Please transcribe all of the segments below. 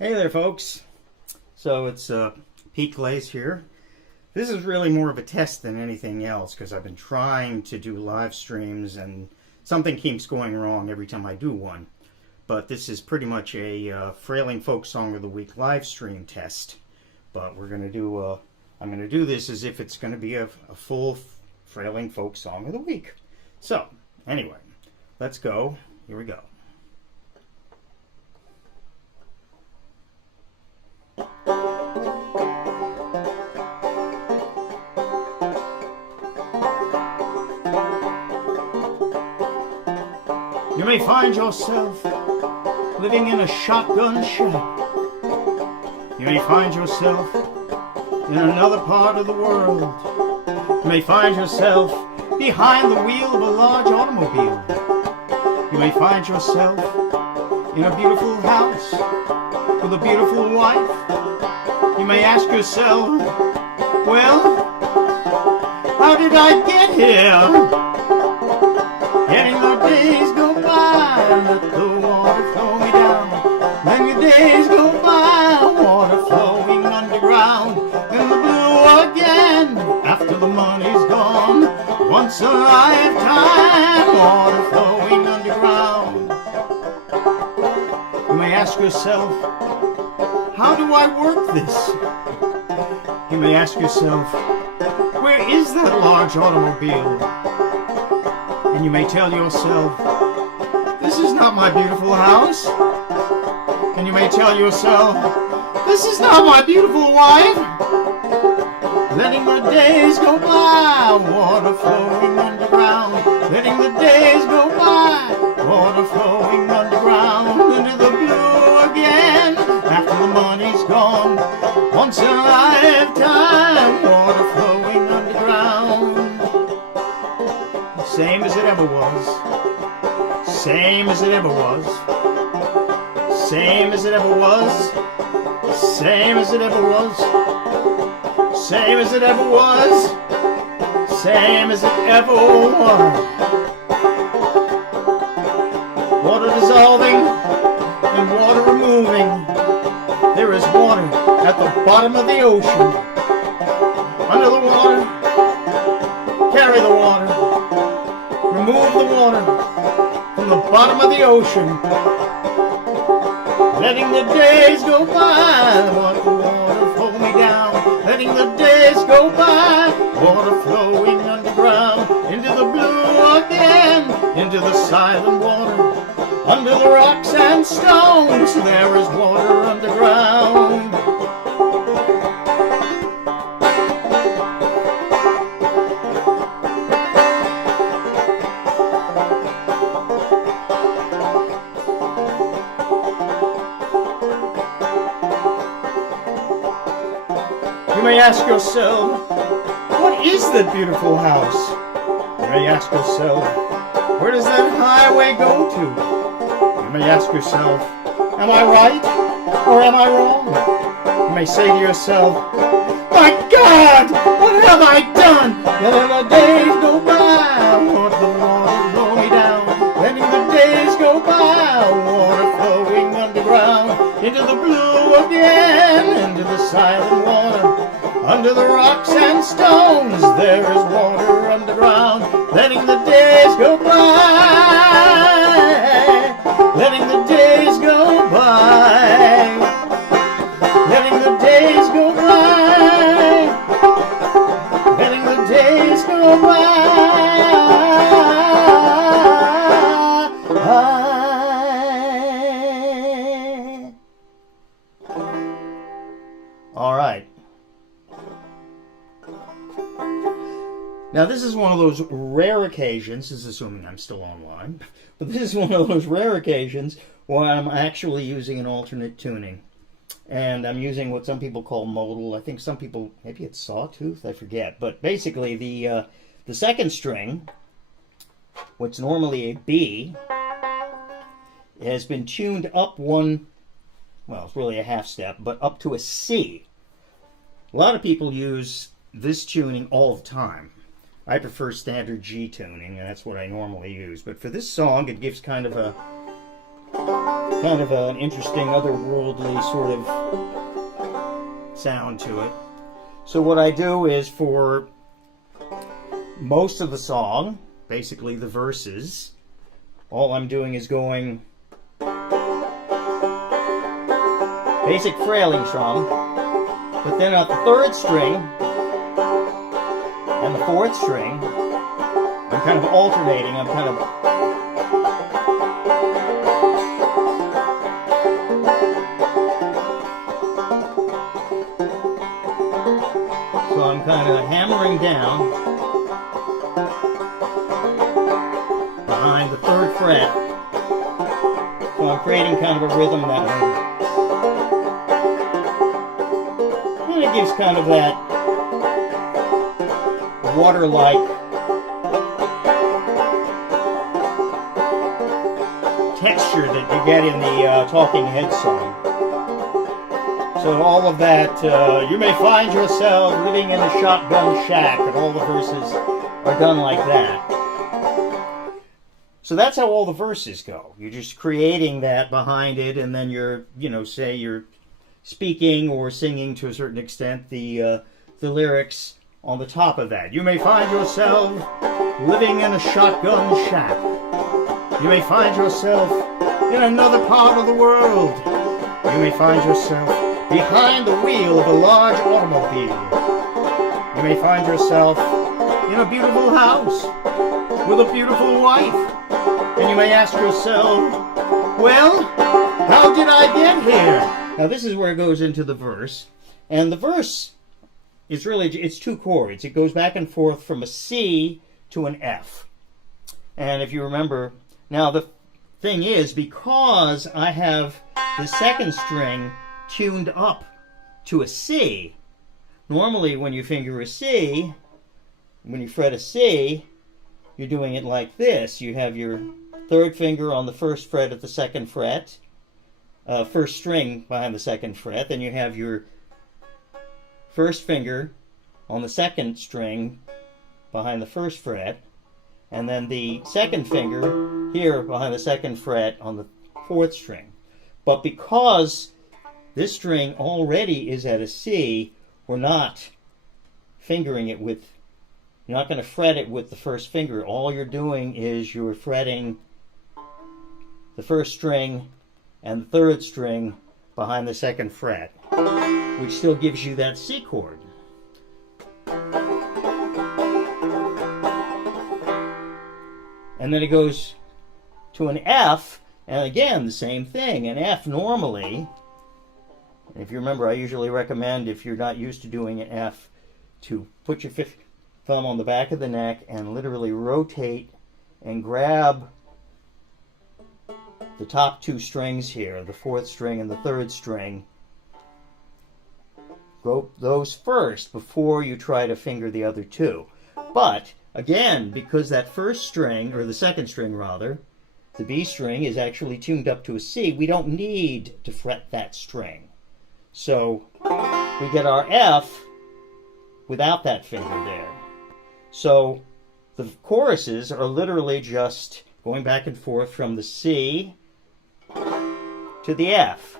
Hey there, folks. So it's Pete Glaze here. This is really more of a test than anything else because I've been trying to do live streams and something keeps going wrong every time I do one. But this is pretty much a Frailing Folk Song of the Week live stream test. But we're going to do I'm going to do this as if it's going to be a full Frailing Folk Song of the Week. So anyway, let's go. Here we go. You may find yourself living in a shotgun shack. You may find yourself in another part of the world. You may find yourself behind the wheel of a large automobile. You may find yourself in a beautiful house with a beautiful wife. You may ask yourself, well, how did I get here? Getting the days go by, let the water flow me down. Then your days go by, water flowing underground. In the blue again, after the money's gone. Once a lifetime, water flowing underground. You may ask yourself, how do I work this? You may ask yourself, where is that large automobile? And you may tell yourself, this is not my beautiful house. And you may tell yourself, this is not my beautiful wife. Letting the days go by, water flowing underground. Letting the days go by, water flowing underground. Into the blue again, after the money's gone. Once in a lifetime, water flowing underground. Same as it ever was. Same as it ever was. Same as it ever was. Same as it ever was. Same as it ever was. Same as it ever was. Water dissolving and water removing. There is water at the bottom of the ocean. Under the water, carry the water. Remove the water from the bottom of the ocean. Letting the days go by, let the water flow me down. Letting the days go by, water flowing underground. Into the blue again, into the silent water. Under the rocks and stones, there is water underground. You may ask yourself, what is that beautiful house? You may ask yourself, where does that highway go to? You may ask yourself, am I right or am I wrong? You may say to yourself, my God, what have I done? Letting the days go by, let the water blow me down. Letting the days go by, water flowing underground. Into the blue again, into the silent water. Under the rocks and stones, there is water underground. Letting the days go by. Letting the days go by. Letting the days go by. Letting the days go by. All right. Now this is one of those rare occasions, this is assuming I'm still online, but this is one of those rare occasions where I'm actually using an alternate tuning. And I'm using what some people call modal. I think some people, maybe it's sawtooth, I forget. But basically the second string, what's normally a B, has been tuned up one, well, it's really a half step, but up to a C. A lot of people use this tuning all the time. I prefer standard G tuning, and that's what I normally use. But for this song, it gives kind of kind of an interesting, otherworldly sort of sound to it. So what I do is, for most of the song, basically the verses, all I'm doing is going basic frailing strum, but then at the third string and the fourth string, I'm kind of alternating. I'm kind of hammering down behind the third fret. So I'm creating kind of a rhythm that way. And it gives kind of that water-like texture that you get in the Talking Heads song. So all of that, you may find yourself living in a shotgun shack, and all the verses are done like that. So that's how all the verses go. You're just creating that behind it, and then you're, say you're speaking or singing to a certain extent the lyrics on the top of that. You may find yourself living in a shotgun shack. You may find yourself in another part of the world. You may find yourself behind the wheel of a large automobile. You may find yourself in a beautiful house with a beautiful wife. And you may ask yourself, well, how did I get here? Now this is where it goes into the verse. And the verse is really, it's two chords. It goes back and forth from a C to an F. And if you remember, now the thing is, because I have the second string tuned up to a C. Normally when you finger a C, when you fret a C, you're doing it like this. You have your third finger on the first fret of the second fret, first string behind the second fret, then you have your first finger on the second string behind the first fret, and then the second finger here behind the second fret on the fourth string. But because this string already is at a C, we're not fingering it with, you're not going to fret it with the first finger. All you're doing is you're fretting the first string and the third string behind the second fret, which still gives you that C chord. And then it goes to an F, and again, the same thing. An F normally, if you remember, I usually recommend, if you're not used to doing an F, to put your fifth thumb on the back of the neck and literally rotate and grab the top two strings here, the fourth string and the third string. Go those first before you try to finger the other two. But again, because that first string, or the second string rather, the B string is actually tuned up to a C, we don't need to fret that string. So we get our F without that finger there. So the choruses are literally just going back and forth from the C to the F.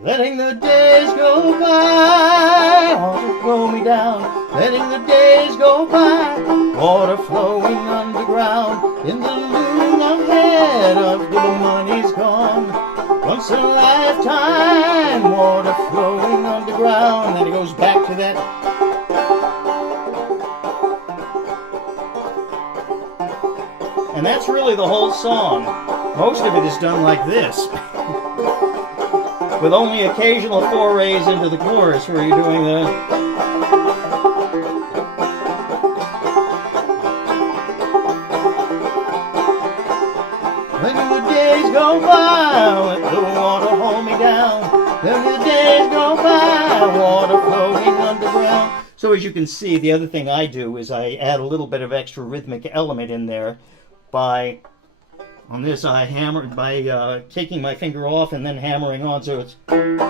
Letting the days go by, water flow me down. Letting the days go by, water flowing underground. In the loom ahead after the money's gone. Once in a lifetime, water flowing underground. And then it goes back to that. And that's really the whole song. Most of it is done like this, with only occasional forays into the chorus where you're doing the... Letting the days go by, let the water hold me down. Letting the days go by, water flowing underground. So as you can see, the other thing I do is I add a little bit of extra rhythmic element in there by... On this, I hammer by taking my finger off and then hammering on, so it's... And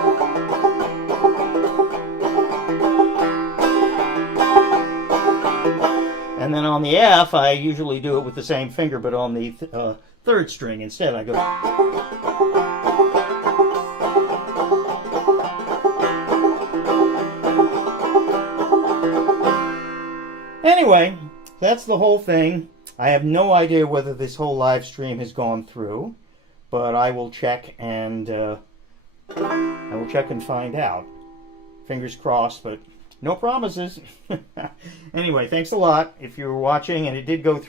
then on the F, I usually do it with the same finger, but on the third string instead. I go. Anyway, that's the whole thing. I have no idea whether this whole live stream has gone through, but I will check and find out. Fingers crossed, but no promises. Anyway, thanks a lot if you were watching and it did go through.